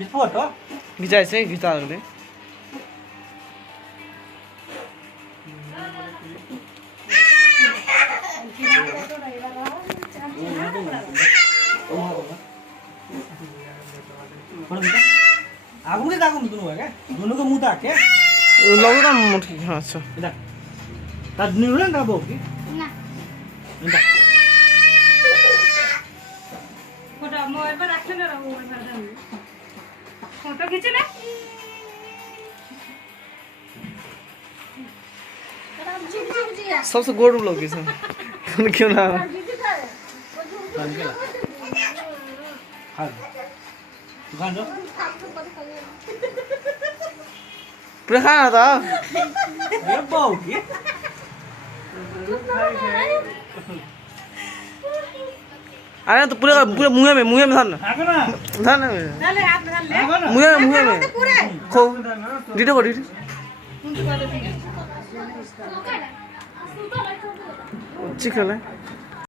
किसको तो घिचायचं घिचा लागले आगू के दागू दोनों है दोनों को मुंह ताके लगो ना मुठी हाँ अच्छा इधर ताज नहीं ना बोगी না इधर ওটা মোবাইল রাখলে না মোবাইল রাখলে ফটো খিচে না রাম জি জি জি सबसे गोड़ लोग किसान क्यों ना खान के खा दुकान जो पूरा खाना था ये बोगी अरे तो पूरे पूरे मुंह में था ना आगे ना था ना তাহলে হাত ঢাললে आगे ना मुंह में পুরে खो डीटे को डीटे चिकन है